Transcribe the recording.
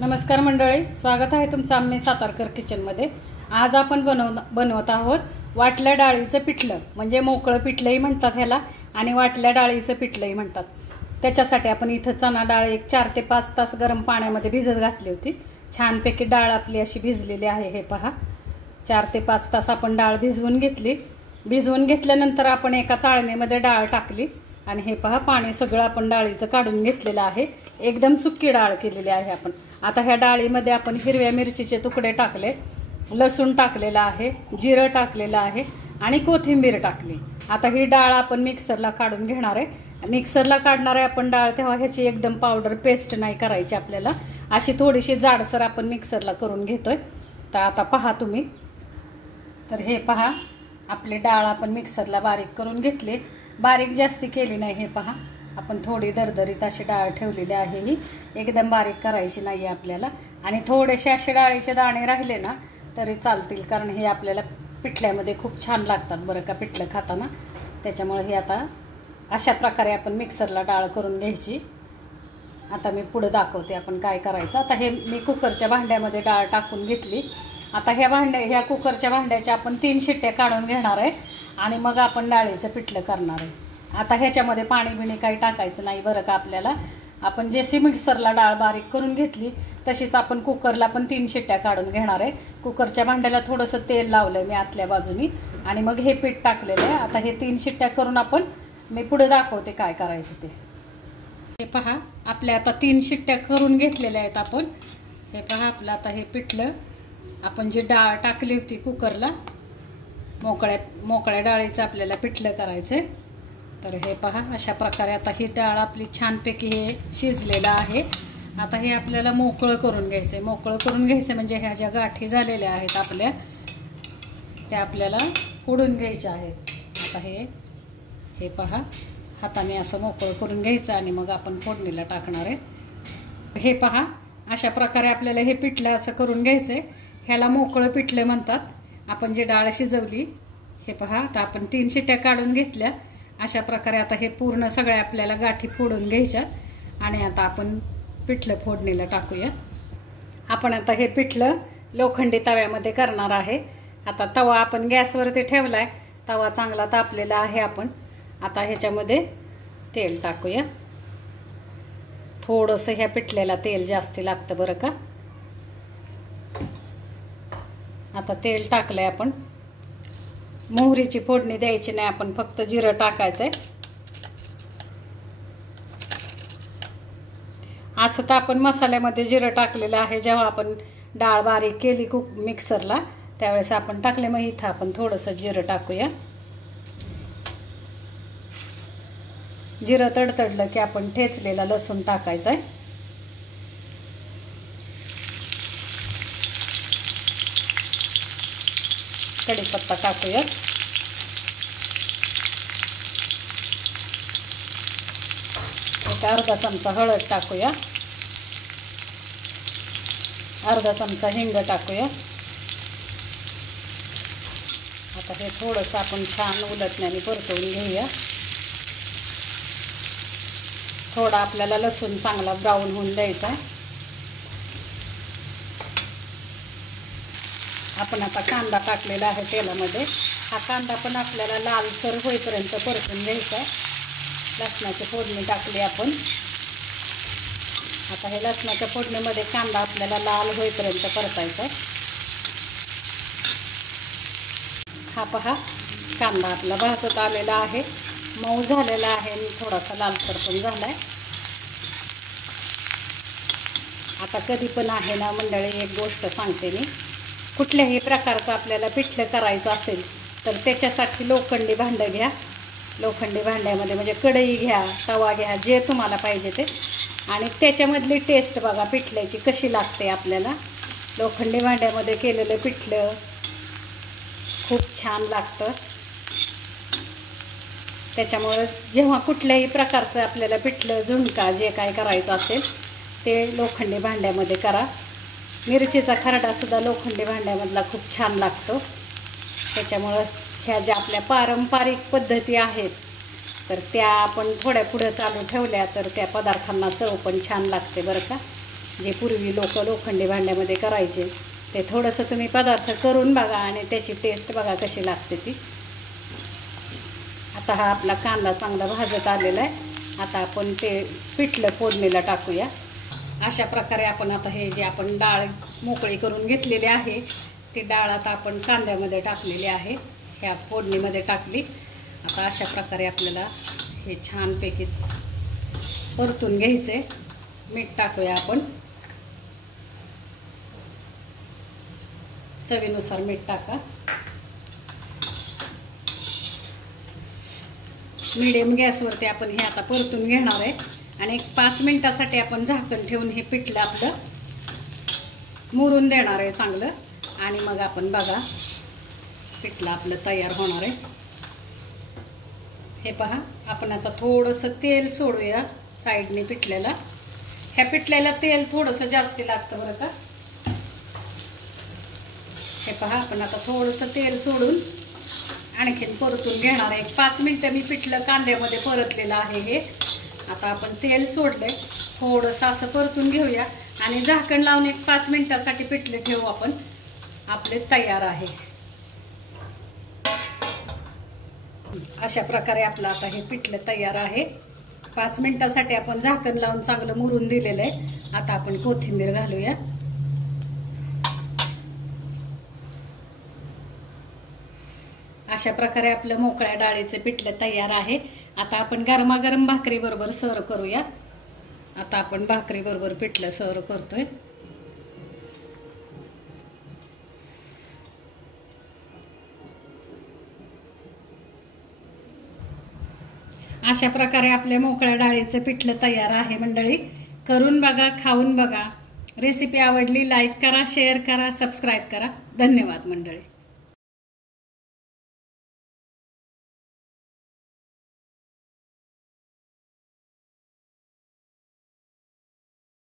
नमस्कार मंडळी, स्वागत आहे तुमचं आम्ही सातारकर किचनमध्ये। आज आपण बनवत आहोत वाटल्या डाळीचं पिठलं, म्हणजे मोकळं पिठलंही म्हणतात ह्याला आणि वाटल्या डाळीचं पिठलंही म्हणतात। त्याच्यासाठी आपण इथं चणा डाळ एक 4 ते 5 तास गरम पाण्यामध्ये भिजत घातली होती। छानपैकी डाळ आपली अशी भिजलेली आहे। हे पहा, 4 ते 5 तास आपण डाळ भिजवून घेतली। भिजवून घेतल्यानंतर आपण एका चाळणीमध्ये डाळ टाकली आणि हे पहा, पाणी सगळं आपण डाळीचं काढून घेतलेलं आहे। एकदम सुकी डाळ केलेली आहे आपण। आता ह्या डाळीमध्ये आपण हिरव्या मिरचीचे तुकडे टाकले, लसूण टाकलेला आहे, जिरं टाकलेलं आहे आणि कोथिंबीर टाकली। आता ही डाळ आपण मिक्सरला काढून घेणार आहे। मिक्सरला काढणार आहे आपण डाळ, तेव्हा ह्याची एकदम पावडर पेस्ट नाही करायची आपल्याला, अशी थोडीशी जाडसर आपण मिक्सरला करून घेतोय। तर आता पहा तुम्ही, तर हे पहा, आपली डाळ आपण मिक्सरला बारीक करून घेतली। बारीक जास्ती केली नाही। हे पहा, आपण थोडी दरदरीत अशी डाळ ठेवलेली आहे। ही एकदम बारीक करायची नाही आपल्याला, आणि थोडेसे असे डाळीचे दाणे राहिले ना तरी चालतील, कारण हे आपल्याला पिठल्यामध्ये खूप छान लागतात बरं का पिठलं खाताना। त्याच्यामुळे हे आता अशा प्रकारे आपण मिक्सरला डाळ करून घ्यायची। आता मी पुढे दाखवते आपण काय करायचं। आता हे मी कुकरच्या भांड्यामध्ये डाळ टाकून घेतली। आता ह्या कुकरच्या भांड्याच्या आपण 3 शिट्ट्या काढून घेणार आहे आणि मग आपण डाळीचं पिठलं करणार आहे। आता ह्याच्यामध्ये पाणी बिणी काही टाकायचं नाही बरं का आपल्याला। आपण जशी मिक्सरला डाळ बारीक करून घेतली तशीच आपण कुकरला पण 3 शिट्ट्या काढून घेणार आहे। कुकरच्या भांड्याला थोडंसं तेल लावलंय मी आतल्या बाजूनी आणि मग हे पीठ टाकलेलं आहे। आता हे 3 शिट्ट्या करून मी पुढे दाखवते काय करायचं ते। हे पहा, आपल्या आता 3 शिट्ट्या करून घेतलेल्या आहेत आपण। हे पहा, आपलं आता हे पिठलं, आपण जी डाळ टाकली होती कुकरला, मोकळ्या डाळीचं आपल्याला पिठलं करायचंय। तर हे पहा, अशा प्रकारे आता ही डाळ आपली छानपैकी हे शिजलेलं आहे। आता हे आपल्याला मोकळं करून घ्यायचंय। मोकळं करून घ्यायचं म्हणजे ह्या ज्या गाठी झालेल्या आहेत आपल्या, त्या आपल्याला फोडून घ्यायच्या आहेत। आता हे पहा, हाताने असं मोकळं करून घ्यायचं आणि मग आपण फोडणीला टाकणार आहे। हे पहा, अशा प्रकारे आपल्याला हे पिठलं असं करून घ्यायचंय। ह्याला मोकळं पिठलं म्हणतात। आपण जी डाळ शिजवली, हे पहा, आता आपण 3 शिट्ट्या काढून घेतल्या। अशा प्रकारे आता हे पूर्ण सगळ्या आपल्याला गाठी फोडून घ्यायच्या आणि आता आपण पिठलं फोडणीला टाकूया। आपण आता हे पिठलं लोखंडी तव्यामध्ये करणार आहे। आता तवा आपण गॅसवरती ठेवलाय, तवा चांगला तापलेला आहे। आपण आता ह्याच्यामध्ये तेल टाकूया। थोडंसं ह्या पिठल्याला तेल जास्ती लागतं बरं का। आता तेल टाकलंय आपण। मोहरीची फोडणी द्यायची नाही, आपण फक्त जिरं टाकायचंय। असं तर आपण मसाल्यामध्ये जिरं टाकलेलं आहे, जेव्हा आपण डाळ बारीक केली मिक्सरला त्यावेळेस आपण टाकले। मग इथं आपण थोडंसं जिरं टाकूया। जिरं तडतडलं की आपण ठेचलेला लसूण टाकायचा आहे। कढीपत्ता टाकूया। एक अर्धा चमचा हळद टाकूया। अर्धा चमचा हिंग टाकूया। आता हे थोडंसं आपण छान उलटण्याने परतवून घेऊया। थोडा आपल्याला लसूण चांगला ब्राऊन होऊन द्यायचा आहे। आपण आता कांदा टाकलेला आहे तेलामध्ये। हा कांदा पण आपल्याला लालसर होईपर्यंत परतून घ्यायचा आहे। लसणाची फोडणी टाकली आपण। आता हे लसणाच्या फोडणीमध्ये कांदा आपल्याला लाल होईपर्यंत परतायचा आहे। हा पहा, कांदा आपला भाजत आलेला आहे, मऊ झालेला आहे आणि थोडासा लालसर पण झालाय। आता कधी पण आहे ना मंडळी, एक गोष्ट सांगते मी, कुठल्याही प्रकारचं आपल्याला पिठलं करायचं असेल तर त्याच्यासाठी लोखंडी भांडं घ्या। लोखंडी भांड्यामध्ये म्हणजे कढई घ्या, तवा घ्या, जे तुम्हाला पाहिजे ते, आणि त्याच्यामधली टेस्ट बघा पिठल्याची कशी लागते आपल्याला। लोखंडी भांड्यामध्ये केलेलं पिठलं खूप छान लागतं। त्याच्यामुळे जेव्हा कुठल्याही प्रकारचं आपल्याला पिठलं, झुणका जे काय करायचं असेल ते लोखंडी भांड्यामध्ये करा। मिरचीचा खरडासुद्धा लोखंडी भांड्यामधला खूप छान लागतो। त्याच्यामुळं ह्या ज्या आपल्या पारंपरिक पद्धती आहेत तर त्या आपण थोड्या पुढे चालू ठेवल्या तर त्या पदार्थांना चव पण छान लागते बरं का। जे पूर्वी लोक लोखंडी भांड्यामध्ये करायचे ते थोडंसं तुम्ही पदार्थ करून बघा आणि त्याची टेस्ट बघा कशी लागते ती. आता हा आपला कांदा चांगला भाजत आलेला आहे. आता आपण ते पिठलं फोडणीला टाकूया. अशा प्रकारे आपण आता हे जे आपण डाळ मोकळी करून घेतलेली आहे ती डाळ आता आपण कांद्यामध्ये टाकलेली आहे, ह्या फोडणीमध्ये टाकली. आता अशा प्रकारे आपल्याला हे छानपैकी परतून घ्यायचे. मीठ टाकूया आपण, चवीनुसार मीठ टाका. मीडियम गॅसवरती आपण हे आता परतून घेणार आहे आणि एक 5 मिनिटासाठी आपण झाकण ठेवून हे पिठलं आपलं मुरून देणार आहे चांगलं. आणि मग आपण बघा पिठलं आपलं तयार होणार आहे. हे पहा, आपण आता थोडंसं तेल सोडूया साईडने पिठल्याला. ह्या पिठल्याला तेल थोडंसं जास्त लागतं बरं का. हे पहा, आपण आता थोडंसं तेल सोडून आणखीन परतून घेणार आहे. 5 मिनिटं मी पिठलं कांद्यामध्ये परतलेलं आहे. हे आता आपण तेल सोडलंय, थोडंसं असं परतून घेऊया आणि झाकण लावून एक 5 मिनिटासाठी पिठलं ठेवू आपण. आपले तयार आहे. अशा प्रकारे आपलं आता हे पिठलं तयार आहे. 5 मिनिटासाठी आपण झाकण लावून चांगलं मुरून दिलेलं आहे. आता आपण कोथिंबीर घालूया. अशा प्रकारे आपलं मोकळ्या डाळीचे पिठलं तयार आहे. आता आपण गरमागरम भाकरी बरोबर सर्व करूया. आता आपण भाकरी बरोबर पिठलं सर्व करतोय. अशा प्रकारे आपल्या मोकळ्या डाळीचं पिठलं तयार आहे मंडळी. करून बघा, खाऊन बघा. रेसिपी आवडली लाईक करा, शेअर करा, सबस्क्राईब करा. धन्यवाद मंडळी.